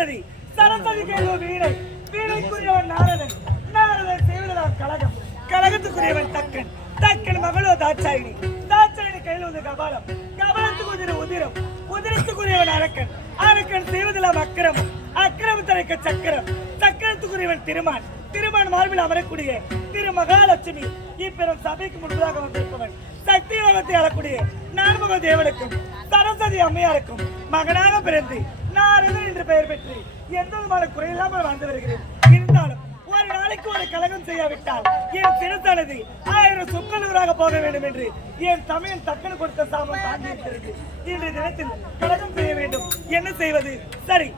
சரஸ்வதி, சரஸ்வதி கையில வீணை, வீணைக்குரியவன் நாரதன், நாரதன் செய்வதால் கழகம், கழகத்துக்குரியவன் தக்கன், தக்கன் மகளோ தாட்சாயினி, தாட்சாயினி கையில் வந்து கபாலம், கபாலத்துக்குரிய உதிரம், உதிரத்துக்குரியவன் அரக்கன், அரக்கன் செய்வதெல்லாம் அக்கிரமம், அக்கிரம தலைக்க சக்கரம், சக்கரத்துக்குரியவன் திருமான், திருமான் மார்பில் அமரக்கூடிய திரு மகாலட்சுமி, இப்பெரும் சபைக்கு முன்பதாக வந்திருப்பவன், சக்தி யோகத்தை அழக்கூடிய நான்முக தேவனுக்கும் சரஸ்வதி அம்மையாருக்கும் மகனாக பிறந்து நாரதன் என்று பெயர் பெற்று எந்த விதமான குறையில்லாமல் வாழ்ந்து வருகிறேன். இருந்தாலும் ஒரு நாளைக்கு ஒரு கலகம் செய்யாவிட்டால் என் சிறத்தானது 1000 சொற்களூராக போக வேண்டும் என்று என் தமையன் தக்கனு கொடுத்த சாபம் தாங்கி இருக்கிறது. இன்றைய தினத்தில் கலகம் செய்ய வேண்டும். என்ன செய்வது? சரி,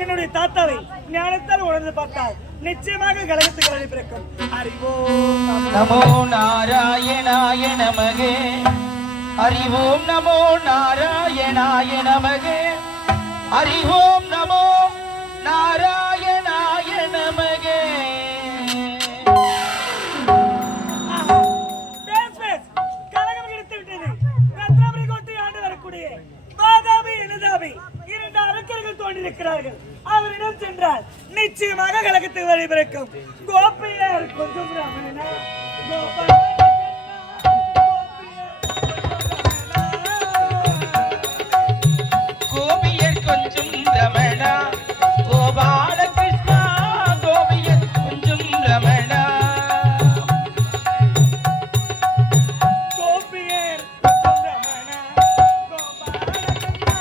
என்னுடைய தாத்தாவை ஞானத்தால் உணர்ந்து பார்த்தால் நிச்சயமாக கலகத்துக்கு பிறக்கும். அறிவோம் நமோ நாராயணாய நமகே, அறிவோம் நமோ நாராயணாய நமகே, அறிவோம் நமோ நாராயணாய நமகே. கலகம் கிடைத்து விட்டது. ரத்னாபுரி கோட்டை ஆண்டு வரக்கூடிய மாதாபி எனதாபி 2 அரக்கர்கள் தோன்றியிருக்கிறார்கள். அவரிடம் சென்றால் நிச்சயமாக கலகத்துக்கு வழி பிறக்கும். கோபியர் கொஞ்சம் ரமணனா, கோபியர் கொஞ்சம் ரமணா, கோபால கிருஷ்ணா, கோபியர் கொஞ்சம் ரமணா, கோபியர் கொஞ்சம் ரமணா, கோபால கிருஷ்ணா,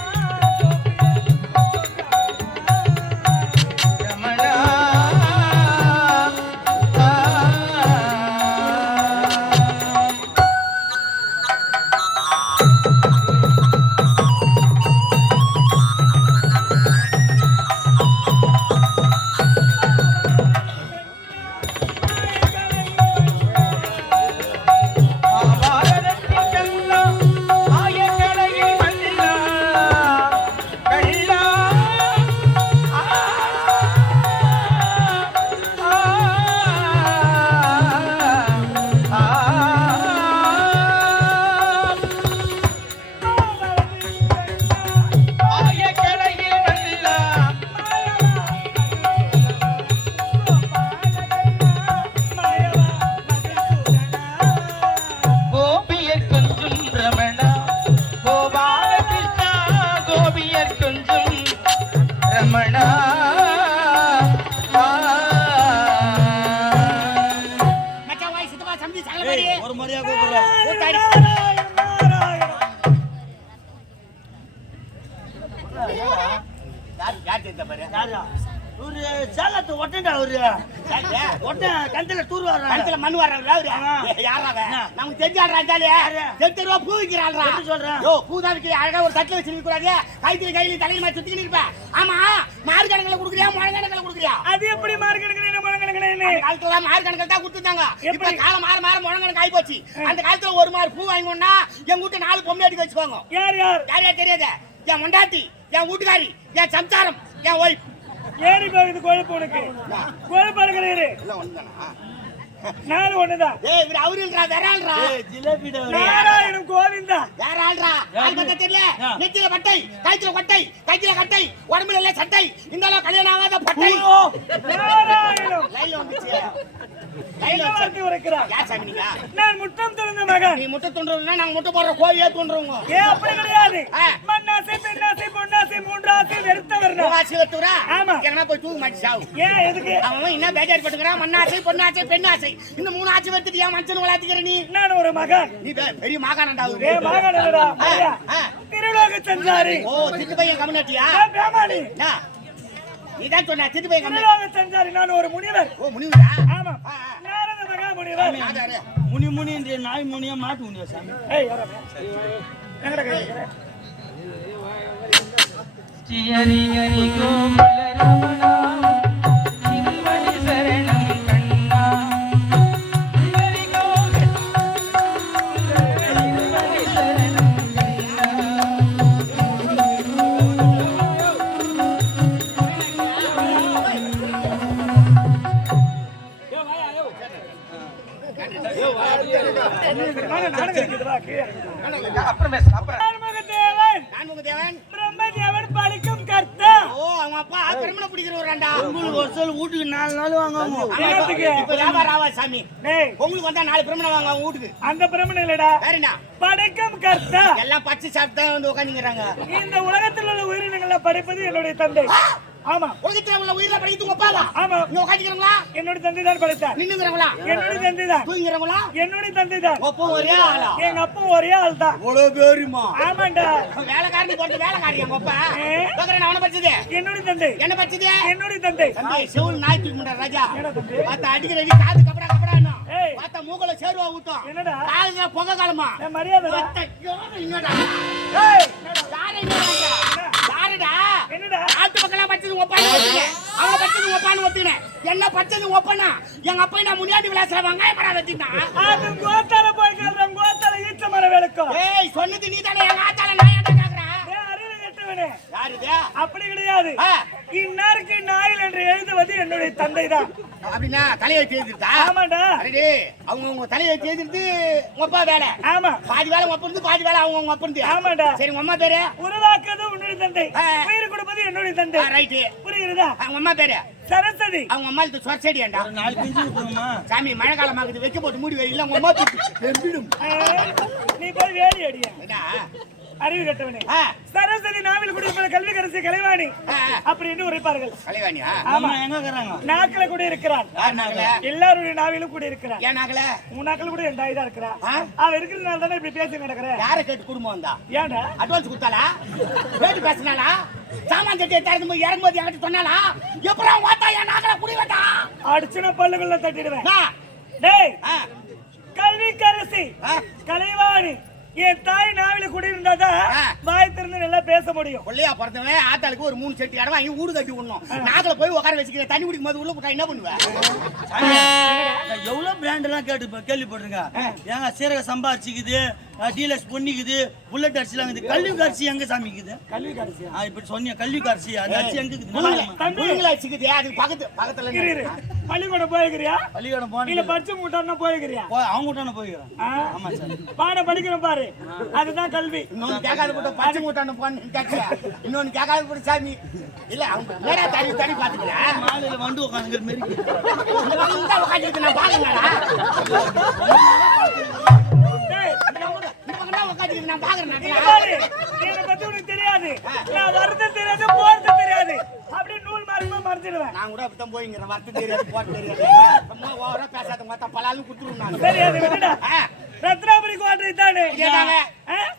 ரமணா. ஒரு மாதிரியா கூப்பிடுறேன். சேலத்து ஒட்டா அவரு ஒட்ட கண்டில டூர் வர்றாரு, கண்டில மண் வர்றாரு. நமக்கு தெரிஞ்சாடுறாரு, தெருவா பூ விற்கிறாள்ரா. சொல்றேன் பூ தான் விற்கிற. அழகா ஒரு தட்டில் வச்சு கூடாது, கைத்தில கையில தலையில மாதிரி சுத்திக்கிட்டு இருப்பேன். ஆமா, மாறு கணக்கில் கொடுக்குறியா முழங்கணக்கில் கொடுக்குறியா? அது எப்படி மாறு கணக்கு காலத்துல மாறு கணக்கில் தான் கொடுத்துருந்தாங்க. இப்ப காலம் மாற மாற முழங்கணக்கு ஆகி போச்சு. அந்த காலத்துல ஒரு மாதிரி பூ வாங்கினா எங்க வீட்டு 4 பொம்மை அடிக்க வச்சுக்கோங்க. யார் யார் யார் யார் தெரியாது? என் மொண்டாட்டி, என் வீட்டுக்காரி, என் சம்சாரம், என் ஒய்ஃப். ஏறி போகுது கொழுப்பு. உனக்கு கொழுப்பு இருக்கிறீரு நானும் ஒண்ணுதான். அவருன்றா வேறாள்ரா, நாராயணம் கோவிந்தா வேறாள்ரா. தெரியல, நெத்தியில பட்டை, கைத்தில கொட்டை, கைத்தில கட்டை, உடம்புல இல்ல சட்டை, இந்த கல்யாணம் ஆகாத பட்டை. நாராயணம் லைன்ல வந்துச்சு. நான் முட்டம் திறந்த மகன். நீ முட்டை தோன்றா, நாங்க முட்டை போடுற கோழியே தோன்றவங்க. ஏன் அப்படி கிடையாது. மண்ணாசை, பெண்ணாசை, பொன்னாசை, 3 ஆசை வெறுத்தவர். ஆசை வெறுத்தவரா? ஆமா. எங்கனா போய் தூக்கு மாட்டி சாவு. ஏன் எதுக்கு? அவன் என்ன பேஜார் பட்டுக்கறான். மண்ணாசை, பொன்னாசை, பெண்ணாசை, இந்த 3 ஆசை வெறுத்துட்டு ஏன் மனுஷன் வளர்த்திக்கிற நீ? நான் ஒரு மகன். நீ பெரிய மகானடா. ஏ மகன் இல்லடா, ஐயா. திருலோக சஞ்சாரி. ஓ, திட்டு பையன் கம்யூனிட்டியா? பேமானி. நீ தான் சொன்ன திட்டு பையன் கம்யூனிட்டி. திருலோக சஞ்சாரி. நான் ஒரு முனிவர். ஓ, முனிவரா? ஆமா. முனி முனி என்று நாய் முனியா மாட்டு முனியா சாமி. அவங்க அப்பா கிரிமினல் பிடிக்கிறவராண்டா. உங்களுக்கு ஒரு சொல் வீட்டுக்கு 4 நாள் வாங்குவாங்க. இப்ப வியாபாரம் ஆவா சாமி. டேய் உங்களுக்கு வந்தா 4 பிரமணம் வாங்க அவங்க வீட்டுக்கு. அந்த பிரமணம் இல்லடா. வேற என்ன? படைக்கும் கர்த்தா. எல்லாம் பச்சை சாப்பிட்டு வந்து உட்காந்துங்கிறாங்க. இந்த உலகத்தில் உள்ள உயிரினங்களை படைப்பது என்னுடைய தந்தை. ஆமா. உலகத்துல உள்ள உயிரில படைக்கிறது உங்க அப்பாவா? ஆமா. நீங்க உட்காந்துக்கிறீங்களா? என்னோட தந்தை தான் படைத்தார். நின்னுங்கறங்களா? என்னோட தந்தை தான். தூங்குறங்களா? என்னோட தந்தை தான். அப்போ ஒரே ஆளா? எங்க அப்பா ஒரே ஆள் தான். அவ்வளவு பேருமா? ஆமாண்டா. வேலைக்காரனு போறது வேலைக்காரி எங்க அப்பா. பக்கற அவன பச்சதே. என்னோட தந்தை. என்ன பச்சதே? என்னோட தந்தை. தம்பி செவுல் நாய் தூக்கி முண்டா ராஜா. என்ன தந்தை? பாத்த அடிக்கிற நீ காது கபடா கபடானா. ஏய். பாத்த மூக்குல சேருவா ஊட்டும். என்னடா? காதுல பொங்க காலமா. மரியாதை. பாத்த யோன இன்னடா. ஏய். யாரே இன்னடா? யாரடா? என்னடா? ஆட்டு பக்கல பச்சது ஒப்பானு ஒத்துனே. அவங்க பச்சது ஒப்பானு ஒத்துனே. என்ன பச்சது ஒப்பனா? எங்க அப்பா நான் முன்னாடி விளாசற வெங்காய படா வெட்டிட்டான். அது கோத்தால போய் கால்றோம் கோத்தால ஈச்ச மர வேலக்கோ. ஏய் சொன்னது நீ தானே எங்க ஆத்தால நான் ஏன்டா கேக்குறா? ஏய் அறிவு கெட்டவனே. யாரு இது? அப்படி கிடையாது. இன்னாருக்கு நாயில் என்று எழுதுவது என்னுடைய தந்தை தான். அப்படினா தலையை தேய்திருதா? ஆமாடா. அரே அவங்க தலையை தேய்திருது உங்க அப்பா வேலை. ஆமா. பாதி வேலை உங்க அப்பா இருந்து பாதி வேலை அவங்க அப்பா இருந்து. ஆமாடா. சரி உங்க அம்மா பேரு? உருவாக்குறது உன்னுடைய தந்தை. உயிர் கொடுப்பது என்னுடைய தந்தை. ரைட். புரியுதா? அவங்க அம்மா பேரு? சரஸ்வதி. அவங்க அம்மா இது சொர்சடியாண்டா. 4 பிஞ்சு விட்டுருமா? சாமி மழை காலமாகுது வெக்க போட்டு மூடி வை இல்ல உங்க அம்மா தெம்பிடும். நீ போய் வேடி அடியா. என்ன? அறிவு கெட்டவனே. சரஸ்வதி நாவில் குடியிருப்பது கல்வி கரசி கலைவாணி அப்படின்னு உரைப்பார்கள். கலைவாணியா? ஆமா. எங்க இருக்கறாங்க? நாக்கில கூட இருக்கிறான். யார் நாக்கல? எல்லாரும் நாவிலும் கூட இருக்கிறான். ஏன் நாக்கல? உன் நாக்கில கூட என் தாய் தான் இருக்கறா. அவ இருக்கிறனால தானே இப்படி பேசி நடக்கற. யாரை கேட்டு குடும்பம் வந்தா? ஏன்டா? அட்வான்ஸ் கொடுத்தாளா? பேட்டி பேசினாளா? சாமான் சட்டியை திறந்து இறங்கும்போது என்கிட்ட சொன்னாளா? எப்பறம் வாத்தா என் நாக்கல குடி வந்தா? அடிச்சுன பல்லுக்குள்ள தட்டிடுவேன். டேய் கல்வி கரசி கலைவாணி என் தாய் நாவில குடியிருந்தாதான் வாய் திறந்து நல்லா பேச முடியும். கொள்ளையா பிறந்தவன் ஆத்தாளுக்கு ஒரு 3 செட்டி இடம் வாங்கி ஊடு கட்டி விடணும். நாக்கில போய் உட்கார வச்சுக்கிற தண்ணி குடிக்கும் போது உள்ள போட்டா என்ன பண்ணுவேன்? எவ்வளவு பிராண்ட் எல்லாம் கேள்விப்பட்டிருங்க. ஏங்க சீரக சம்பா அரிசிக்குது, டீலக்ஸ் பொன்னிக்குது, புல்லட் அரிசிலாம் இருக்குது. கல்வி அரிசி எங்க சாமிக்குது? கல்வி கரசி இப்படி சொன்னிய கல்வி அரிசி அந்த அரிசி எங்க இருக்குது? புள்ளைங்களா வச்சுக்குது அது பக்கத்துல பள்ளிக்கூடம் போயிருக்கிறியா? பள்ளிக்கூடம் இல்ல போன படிச்சு மூட்டான போயிருக்கிறியா? அவங்க கிட்ட போய்க்கிறேன். ஆமா சார். பாடம் படிக்கிறோம் பாரு, அதுதான் கல்வி. இன்னொன்னு கேட்காத போட்டு பச்சை மூட்டான போன்னு கேட்கல. இன்னொன்னு கேட்காத போட்டு சாமி இல்ல அவங்க நேரா தடி தடி பாத்துக்கிறேன். மாலையில வந்து உட்காந்துக்கிற மாதிரி உட்காந்துருக்கு நான் பாக்குறேன்டா. நான் பாக்குறேன். என்னை பத்தி உனக்கு தெரியாது. நான் வரது தெரியாது போறது தெரியாது. அப்படியே நூல் மார்க்கமா மறைச்சிடுவேன். நான் கூட அப்படித்தான் போய்ங்கிறேன். வரது தெரியாது போறது தெரியாது. அம்மா ஓவரா பேசாத மொத்த பலாலும் குத்துருவேன் நான். சரி அது விடுடா. ரத்னாபுரி கோட்டை இதானே? இதானே.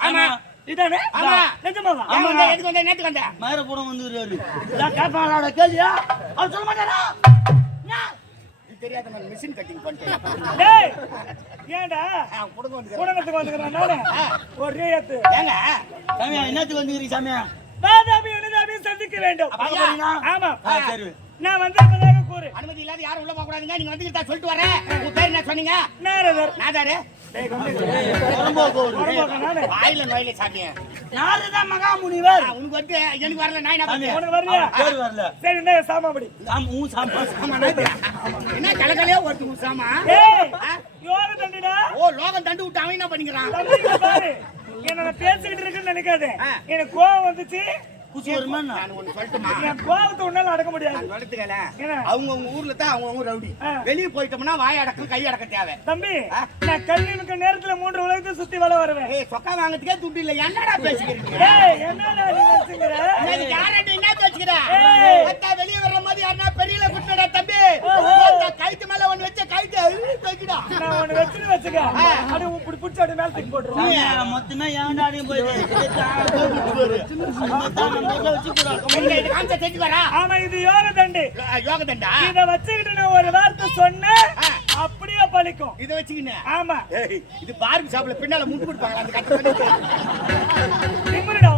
ஆமா. இதானே? ஆமா. நிஜமாவா? ஆமா. எதுக்கு வந்த நேத்துக்கு வந்த? மயிரப்புறம் வந்து வருவாரு. நான் கேட்பாங்களோட கேள்வியா? அவர் சொல்ல மாட்டாரா? இது தெரியாத நான் மிஷின் கட்டிங் பண்ணிட்டேன். டேய் ஏன்டா குடுங்க வந்து குடும்பத்துக்கு வந்துக்கிறேன் நானு. ஒரே ஏத்து. ஏங்க சாமியா என்னத்துக்கு வந்துக்கிறீங்க சாமியா? வாதாபி எழுதாபி சந்திக்க வேண்டும். ஆமா. சரி. நான் வந்திருப்பதாக கூறு. அனுமதி இல்லாத யாரும் உள்ள போக கூடாதுங்க. நீங்க வந்துட்டா சொல்லிட்டு வரேன். உங்க பேர் என்ன சொன்னீங்க? நாரதர். நாதாரு? வாயில நோயில சாமியே. நாரதர் மகாமுனிவர். உனக்கு வந்து எனக்கு வரல நான் என்ன பண்ணுவேன்? உனக்கு வரலையா? பேர் வரல. சரி இந்த சாமாபடி. என்ன கலகலையா ஒருத்தி முசாமா? ஏய் யோக தண்டிடா. ஓ லோகம் தண்டு விட்டு அவன் என்ன பண்ணிக்கிறான்? தண்டிடா பாரு. என்ன பேசிக்கிட்டு இருக்குன்னு நினைக்காதே. எனக்கு கோவம் வந்துச்சு. குச்சி வருமா? நான் ஒன்னு சொல்லட்டுமா? என் கோவத்தை உன்னால அடக்க முடியாது. சொல்லுதுல என்ன? அவங்க ஊர்ல தான் அவங்க ரவுடி. வெளிய போயிட்டோம்னா வாய் அடக்கம் கை அடக்க தேவை. தம்பி நான் கல்வி மிக்க நேரத்துல 3 உலகத்தை சுத்தி வள வருவேன். ஏய் சொக்கா வாங்குறதுக்கே துட்டு இல்ல. என்னடா பேசிக்கிறீங்க? ஏய் என்னடா நீ பேசுங்கற? நீ யாரட்ட என்ன பேசிக்கிற? அத்தா வெளிய வர்ற மாதிரி அண்ணா பெரியல குட்டடா தம்பி. அந்த கைத்து மேல ஒன்னு வெச்ச கைத்து தூக்கிடா. நான் ஒன்னு வெச்சுக்க. அட இப்படி புடிச்சு அடி மேல தூக்கி போடுறேன். மொத்தமா ஏன்டாடி போயிடு. ஆமா இது யோக தண்டு. யோக தண்டா? இத வச்சுக்கிட்டு நான் ஒரு வார்த்தை சொன்னேன் அப்படியே பலிக்கும். இத வச்சுக்கினே? ஆமா. இது பார்பி ஷாப்ல பின்னால முட்டு கொடுப்பாங்க அந்த கட்ட. திமிருடா